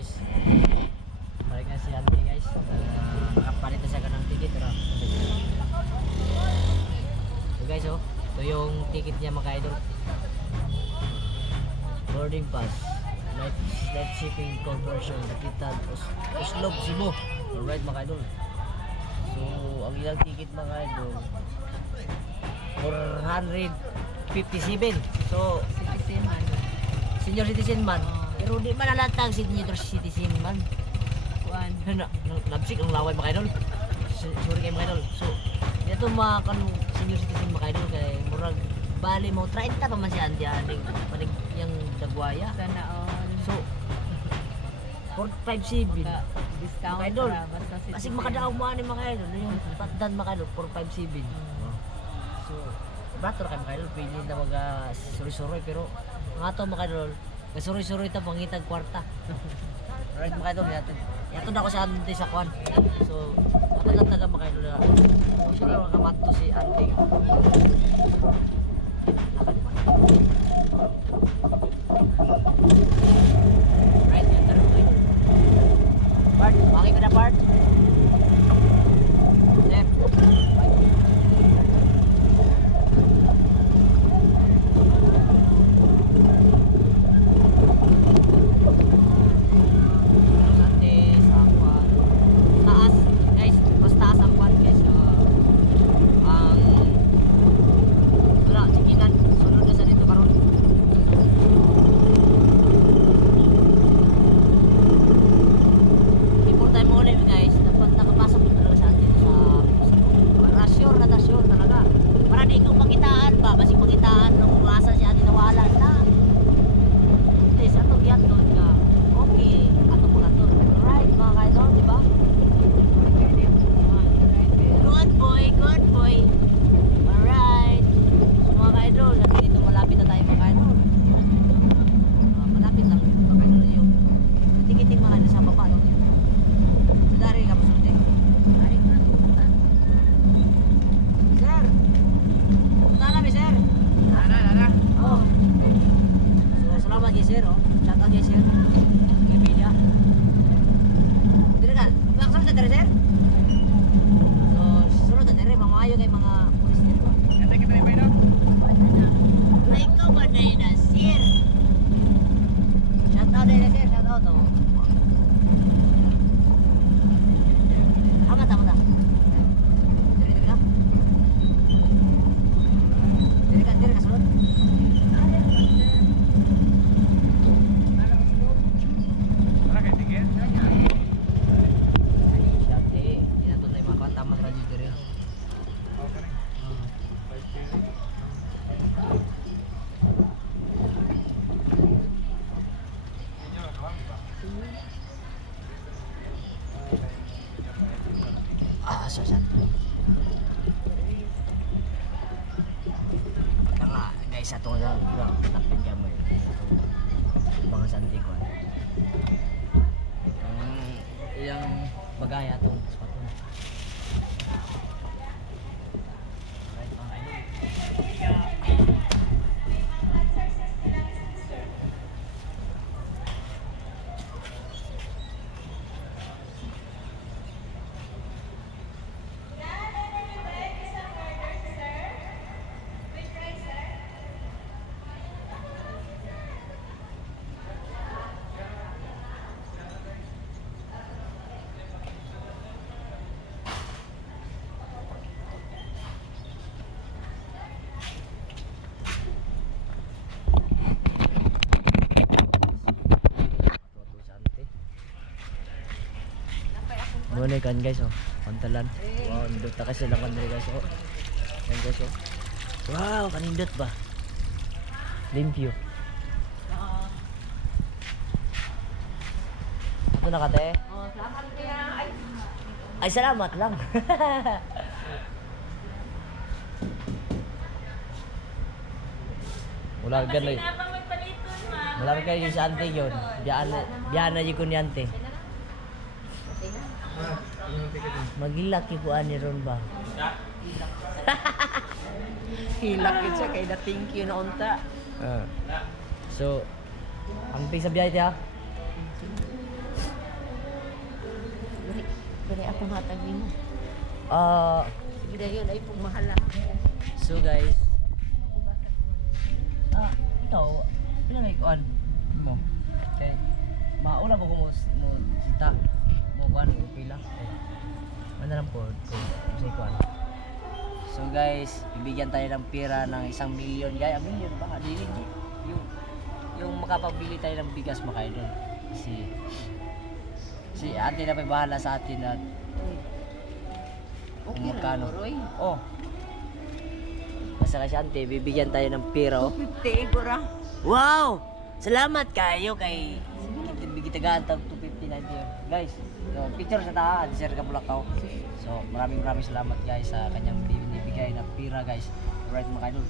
guys. Balik na si Andy guys. Nakapalit na siya ng ticket. So guys oh. Ito yung ticket niya mga idol. Boarding pass. Night shipping conversion. Nakita Oslo, Cebu. Alright mga idol. So ang ilang ticket mga idol 457. So senior citizen man. Pero di man nalatag senior citizen man. Kuan labsik ang laway mga idol. Sorry kay mga idol. So dito mga kan senior citizen mga idol kay murag bali mo 30 pa man siya andianing panig yang dagwaya. Sana all. So 457 Discount mga idol. basta Kasi makadaaw mo ani mga idol yung patdan mga idol 457. So bato ra kay mga idol pili na mga suri-suri pero nga to mga idol suri-suri ta pangitag kwarta. Alright mga idol yato na ako sa ante sa kwan. So ako lang taga mga idol na siya lang makamanto si ante. Right, yato na mga idol. Bart, makikita ka na Bart? Sir. Guys, atong tapin kamo mga santi ko. Yang bagay atong spot na. Muna kan guys oh, pantalan. Wow, nindot na kasi lang kan guys oh. Yan guys oh. Wow, kanindot ba? Limpyo. Ito na kate. Oh, salamat kaya. Ay salamat lang. Wala ganun. Wala kayo yung sa ante yun. Biyan na yung kunyante. Magilaki po ani ron ba? Hilak yun siya kay na thank you na unta. So, ang ping sa biyahe ha? Pero ako hatagin mo. Ah, Sige na yun, ay pumahala. so guys. Ikaw, pila may kuan mo? Okay. Mauna ba ko mo sita? Mo kuan mo pila? Okay. Ano lang po? Say kuan. So guys, bibigyan tayo ng pera ng 1 milyon. Guys, 1 milyon ba? Dili yung makapabili tayo ng bigas mga idol. Si ate na may bahala sa atin at Okay kung magkano. na, Roy. Oh. Basta kasi ante, bibigyan tayo ng pera oh. 250 igora. Wow! Salamat kayo kay bigitagaan tag 250 na ito. Guys, so, picture sa taas, Sir Kabulakaw. So, maraming salamat guys sa kanyang binibigay na pira guys. Alright mga idol.